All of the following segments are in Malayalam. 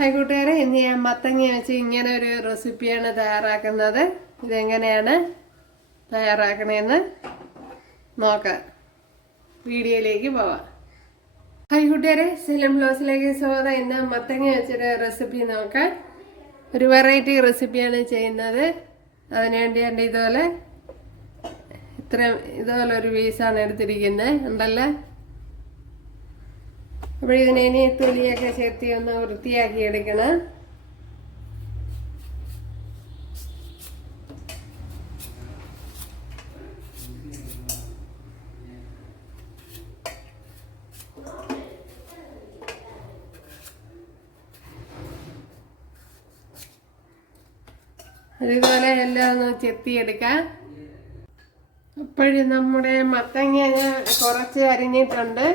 ഹായ് കൂട്ടുകാരെ ഇന്ന് ഞാൻ മത്തങ്ങ വെച്ച് ഇങ്ങനെ ഒരു റെസിപ്പിയാണ് തയ്യാറാക്കുന്നത്. ഇതെങ്ങനെയാണ് തയ്യാറാക്കണേന്ന് നോക്കാം. വീഡിയോയിലേക്ക് പോവാം. ഹായ് കൂട്ടുകാരെ സെലം ബ്ലോസിലേക്ക് സ്വാഗതം. ഇന്ന് മത്തങ്ങ വെച്ചൊരു റെസിപ്പി നോക്കാം. ഒരു വെറൈറ്റി റെസിപ്പിയാണ് ചെയ്യുന്നത്. അതിനുവേണ്ടി എന്റെ ഇതുപോലെ ഇത്ര ഇതുപോലെ ഒരു പീസാണ് എടുത്തിരിക്കുന്നത്. ഉണ്ടല്ലേ? അപ്പോൾ ഇതിനെ തൊലിയൊക്കെ ചേർത്തി ഒന്ന് വൃത്തിയാക്കി എടുക്കണം. അതുപോലെ എല്ലാം ഒന്ന് ചെത്തിയെടുക്കാം അപ്പോഴും നമ്മുടെ മത്തങ്ങ കുറച്ച് അരിഞ്ഞിട്ടുണ്ട്.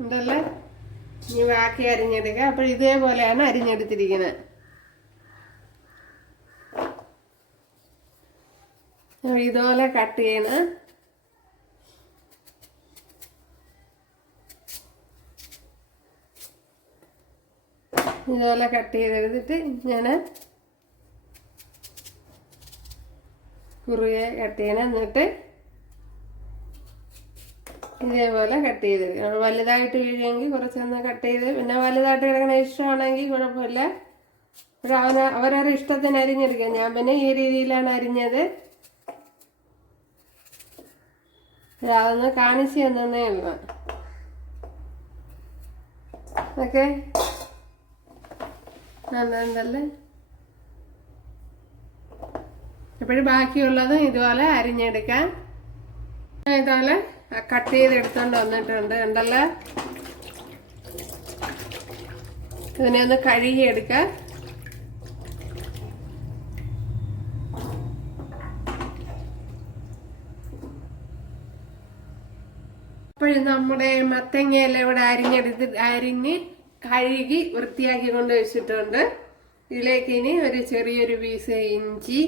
ഉണ്ടല്ലേ? ഇനി ബാക്കി അരിഞ്ഞെടുക്കുക അപ്പോൾ ഇതേപോലെയാണ് അരിഞ്ഞെടുത്തിരിക്കുന്നത് ഇതുപോലെ കട്ട് ചെയ്യണം. ഇതുപോലെ കട്ട് ചെയ്തെടുത്തിട്ട് ഞാൻ കുറുകെ കട്ട് ചെയ്യണം. എന്നിട്ട് ഇതേപോലെ കട്ട് ചെയ്ത്. വലുതായിട്ട് വീഴുമെങ്കിൽ കുറച്ചൊന്ന് കട്ട് ചെയ്ത്. പിന്നെ വലുതായിട്ട് കിടക്കണ ഇഷ്ടമാണെങ്കിൽ കുഴപ്പമില്ല. പക്ഷെ അവന അവരവരുടെ ഇഷ്ടത്തിന് അരിഞ്ഞെടുക്കുക. ഞാൻ പിന്നെ ഈ രീതിയിലാണ് അരിഞ്ഞത്. അതൊന്ന് കാണിച്ചു തന്നേ ഉള്ളു. ഓക്കെ? നല്ലതല്ലേ എപ്പോഴും ബാക്കിയുള്ളതും ഇതുപോലെ അരിഞ്ഞെടുക്കാം. ഇതുപോലെ കട്ട് ചെയ്ത് എടുത്തോണ്ട് വന്നിട്ടുണ്ട്. ഉണ്ടല്ലോ? ഇതിനെ ഒന്ന് കഴുകി എടുക്കാം അപ്പോഴും നമ്മുടെ മത്തങ്ങയെല്ലാം ഇവിടെ അരിഞ്ഞെടുത്ത് അരിഞ്ഞ് കഴുകി വൃത്തിയാക്കി കൊണ്ട് വെച്ചിട്ടുണ്ട്. ഇതിലേക്ക് ഇനി ഒരു ചെറിയൊരു പീസ് ഇഞ്ചി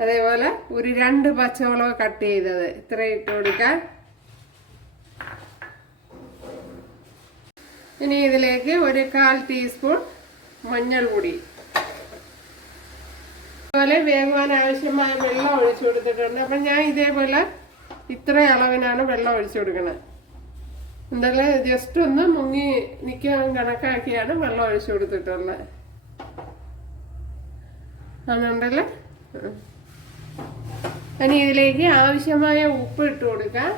അതേപോലെ ഒരു രണ്ട് പച്ചമുളക് കട്ട് ചെയ്തത്. ഇത്ര ഇട്ട് കൊടുക്കാം. ഇനി ഇതിലേക്ക് ഒരു കാൽ ടീസ്പൂൺ മഞ്ഞൾപ്പൊടി അതുപോലെ വേകുവാൻ ആവശ്യമായ വെള്ളം ഒഴിച്ചു കൊടുത്തിട്ടുണ്ട്. അപ്പം ഞാൻ ഇതേപോലെ ഇത്ര അളവിനാണ് വെള്ളം ഒഴിച്ചു കൊടുക്കുന്നത്. എന്തായാലും ജസ്റ്റ് ഒന്ന് മുങ്ങി നിൽക്കാൻ കണക്കാക്കിയാണ് വെള്ളം ഒഴിച്ചു കൊടുത്തിട്ടുള്ളത്. അതുകൊണ്ടല്ലേ. ഇനി ഇതിലേക്ക് ആവശ്യമായ ഉപ്പ് ഇട്ട് കൊടുക്കാം.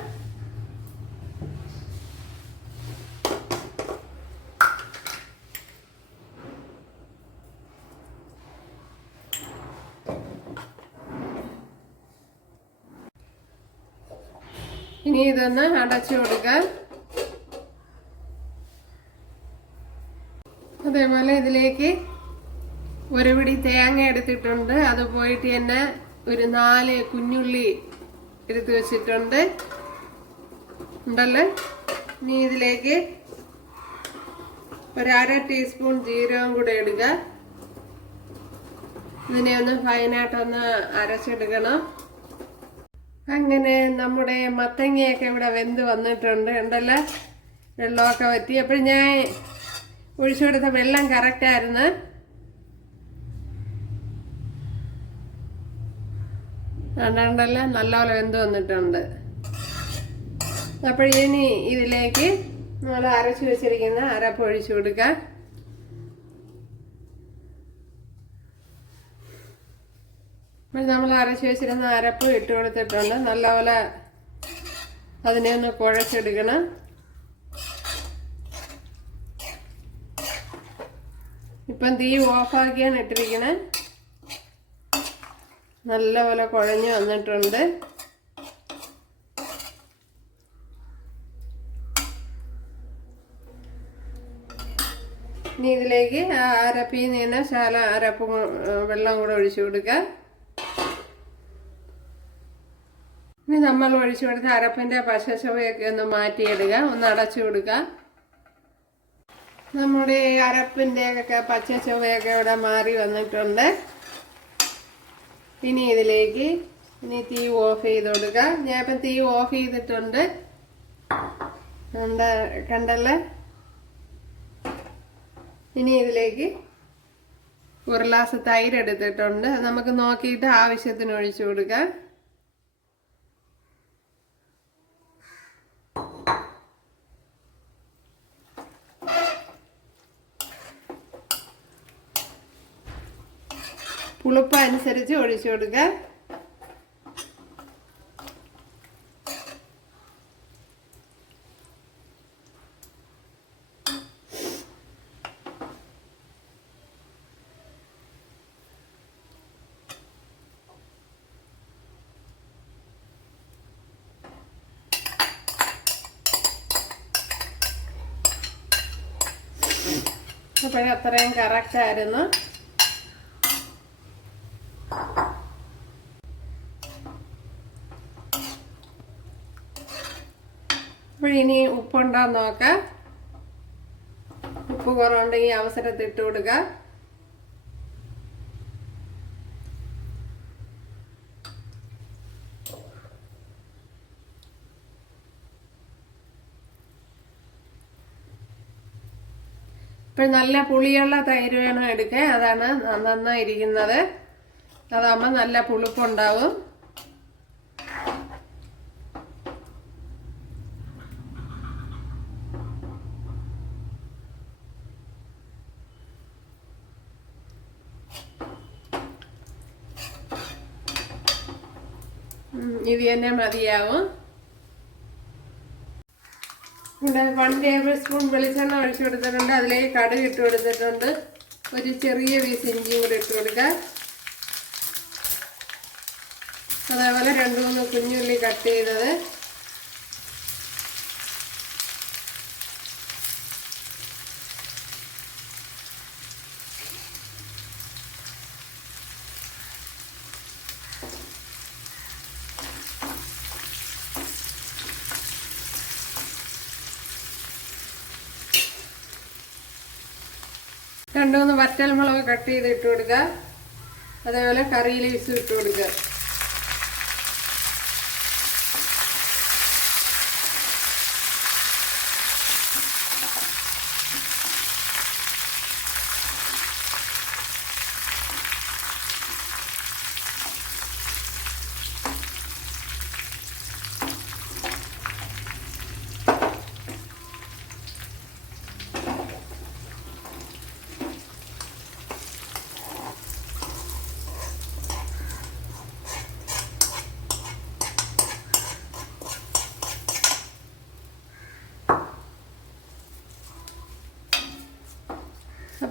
ഇനി ഇതൊന്ന് അടച്ചു കൊടുക്കാം. അതേപോലെ ഇതിലേക്ക് ഒരു പിടി തേങ്ങ എടുത്തിട്ടുണ്ട്. അത് പോയിട്ട് തന്നെ ഒരു നാല് കുഞ്ഞുള്ളി എടുത്ത് വെച്ചിട്ടുണ്ട്. ഉണ്ടല്ലേ? ഇനി ഇതിലേക്ക് ഒരര ടീസ്പൂൺ ജീരകം കൂടെ ഇടുക. ഇതിനെ ഒന്ന് ഫൈനായിട്ടൊന്ന് അരച്ചെടുക്കണം. അങ്ങനെ നമ്മുടെ മത്തങ്ങയൊക്കെ ഇവിടെ വെന്ത് വന്നിട്ടുണ്ട്. ഉണ്ടല്ലോ? വെള്ളമൊക്കെ വറ്റി. അപ്പോൾ ഞാൻ ഒഴിച്ചു കൊടുത്ത വെള്ളം കറക്റ്റായിരുന്നു രണ്ടാണ്ടല്ല നല്ലപോലെ വെന്ത് വന്നിട്ടുണ്ട്. അപ്പോൾ ഇനി ഇതിലേക്ക് നമ്മൾ അരച്ച് വെച്ചിരിക്കുന്ന അരപ്പ് ഒഴിച്ചു കൊടുക്കാം. അപ്പോൾ നമ്മൾ അരച്ച് വെച്ചിരുന്ന അരപ്പ് ഇട്ട് കൊടുത്തിട്ടുണ്ട്. നല്ലപോലെ അതിനെ ഒന്ന് കുഴച്ചെടുക്കണം. ഇപ്പം തീ ഓഫാക്കിയാണ് ഇട്ടിരിക്കണേ. നല്ലപോലെ കുഴഞ്ഞു വന്നിട്ടുണ്ട്. ഇനി ഇതിലേക്ക് ആ അരപ്പിൽ നിന്ന് ശാല അരപ്പ് വെള്ളം കൂടെ ഒഴിച്ചു കൊടുക്കുക ഇനി നമ്മൾ ഒഴിച്ചു കൊടുത്ത അരപ്പിന്റെ പശച്ചുവയൊക്കെ ഒന്ന് മാറ്റിയിടുക ഒന്ന് അടച്ചു കൊടുക്കുക നമ്മുടെ ഈ അരപ്പിന്റെ ഒക്കെ പച്ച ചുവയൊക്കെ ഇവിടെ മാറി വന്നിട്ടുണ്ട്. ഇനി ഇതിലേക്ക് ഇനി തീ ഓഫ് ചെയ്ത് കൊടുക്കുക. ഞാൻ ഇപ്പം തീ ഓഫ് ചെയ്തിട്ടുണ്ട്. കണ്ട കണ്ടല്ലേ? ഇനി ഇതിലേക്ക് ഒരു ഗ്ലാസ് തൈര് എടുത്തിട്ടുണ്ട്. നമുക്ക് നോക്കിയിട്ട് ആവശ്യത്തിന് ഒഴിച്ചു കൊടുക്കാം. പുളിപ്പ് അനുസരിച്ച് ഒഴിച്ചു കൊടുക്കാം. അപ്പോഴത്രയും അത്രയും കറക്റ്റ് ആയിരുന്നു ഉപ്പുണ്ടോ നോക്കാം ഉപ്പ് കുറവുണ്ടെങ്കിൽ അവസരത്തിൽ ഇട്ട് കൊടുക്കുക ഇപ്പം നല്ല പുളിയുള്ള തൈര് വേണം എടുക്കാൻ. അതാണ് നന്നായിരിക്കുന്നത് അതാകുമ്പോൾ നല്ല പുളിപ്പുണ്ടാവും. ഇത് തന്നെ മതിയാവും. ഇവിടെ വൺ ടേബിൾ സ്പൂൺ വെളിച്ചെണ്ണ ഒഴിച്ചു കൊടുത്തിട്ടുണ്ട്. അതിലേക്ക് കടുക് ഇട്ട് കൊടുത്തിട്ടുണ്ട്. ഒരു ചെറിയ പീസ് ഇഞ്ചിയും കൂടി ഇട്ട് കൊടുക്കുക അതേപോലെ രണ്ട് മൂന്ന് കുഞ്ഞുള്ളി കട്ട് ചെയ്തത്. രണ്ട് മൂന്ന് വറ്റൽമുളക് കട്ട് ചെയ്ത് ഇട്ട് കൊടുക്കുക. അതേപോലെ കറി വിസിൽ ഇട്ട് കൊടുക്കുക.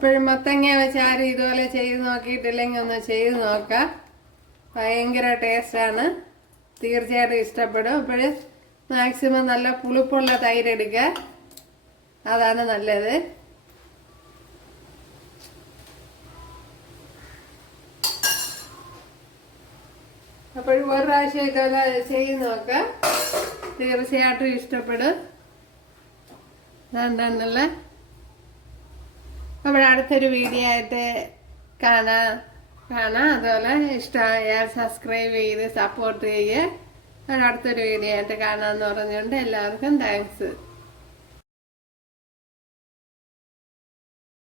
അപ്പോഴും മത്തങ്ങ വെച്ച് ആരും ഇതുപോലെ ചെയ്ത് നോക്കിയിട്ടില്ലെങ്കിൽ ഒന്ന് ചെയ്ത് നോക്കാം. ഭയങ്കര ടേസ്റ്റാണ്. തീർച്ചയായിട്ടും ഇഷ്ടപ്പെടും. അപ്പോഴും മാക്സിമം നല്ല പുളിപ്പുള്ള തൈര് എടുക്കുക അതാണ് നല്ലത്. അപ്പോഴും ഒരു പ്രാവശ്യം ഇതുപോലെ ചെയ്ത് നോക്കാം. തീർച്ചയായിട്ടും ഇഷ്ടപ്പെടും. എന്താണല്ലേ അപ്പോൾ അടുത്തൊരു വീഡിയോ ആയിട്ട് കാണാം കാണാം. അതുപോലെ ഇഷ്ടമായാൽ സബ്സ്ക്രൈബ് ചെയ്ത് സപ്പോർട്ട് ചെയ്യുക അടുത്തൊരു വീഡിയോ ആയിട്ട് കാണാമെന്ന് പറഞ്ഞുകൊണ്ട് എല്ലാവർക്കും താങ്ക്സ്